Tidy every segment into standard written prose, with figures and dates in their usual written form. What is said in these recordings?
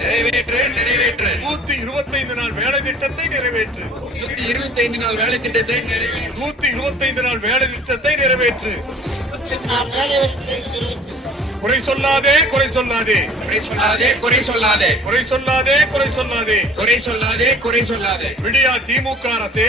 நிறைவேற்று நிறைவேற்று 125 நாள் வேலை திட்டத்தை நிறைவேற்று 125 நாள் வேலை திட்டத்தை நிறைவேற்று 125 நாள் வேலை திட்டத்தை நிறைவேற்று குறை சொல்லாதே குறை சொல்லாதே குறை சொல்லாதே குறை சொல்லாதே குறை சொல்லாதே குறை சொல்லாதே குறை சொல்லாதே குறை சொல்லாதே விடியா திமுக அரசே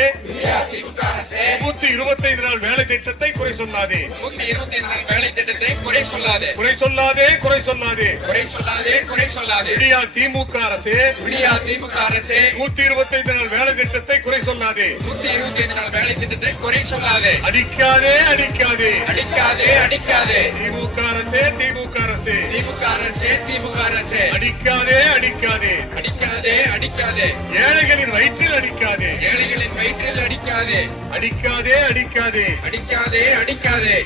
திமுக அரசே 125 நாள் வேலை திட்டத்தை குறை சொல்லாதே 125 நாள் வேலை திட்டத்தை குறை சொல்லாதே குறை சொல்லாதே குறை சொல்லாதே குறை சொல்லாதே குறை சொல்லாதே விடியா திமுக அரசே விடியா திமுக அரசே 125 நாள் வேலை திட்டத்தை குறை சொல்லாதே 125 நாள் வேலை திட்டத்தை குறை சொல்லாதே அடிக்காதே அடிக்காதே அடிக்காதே அடிக்காதே திமுக அரசே திமுக அரசே திமுக அரசே திமுக அரசே அடிக்காதே அடிக்காதே அடிக்காதே அடிக்காதே ஏழைகளின் வயிற்றில் அடிக்காதே ஏழைகளின் வயிற்றில் அடிக்காதே அடிக்காதே அடிக்காதே அடிக்காதே அடிக்காதே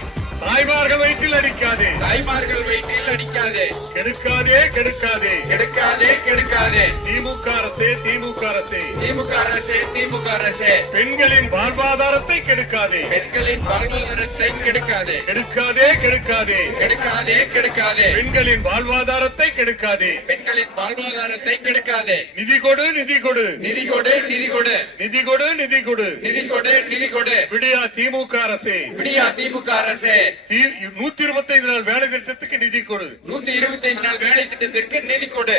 தாய்மார்கள் வயிற்றில் அடிக்காதே தாய்மார்கள் வயிற்றில் அடிக்காதே கெடுக்காதே கெடுக்காதே கெடுக்காதே கெடுக்காதே திமுக அரசே திமுக அரசே திமுக அரசே திமுக அரசே பெண்களின் வாழ்வாதாரத்தை கெடுக்காதே பெண்களின் வாழ்வாதாரத்தை கெடுக்காதே கெடுக்காதே கெடுக்காதே கெடுக்காதே கெடுக்காதே பெண்களின் வாழ்வாதாரத்தை கெடுக்காதே பெண்களின் வாழ்வாதாரத்தை கெடுக்காதே நிதி கொடு நிதி கொடு நிதி கொடு நிதி கொடு நிதி கொடு நிதி கொடு நிதி கொடு நிதி கொடு விடியா திமுக அரசே விடியா திமுக அரசே 125 நாள் வேலை திட்டத்துக்கு நிதி கொடு 125 நாள் வேலை திட்டத்திற்கு நிதி கொடு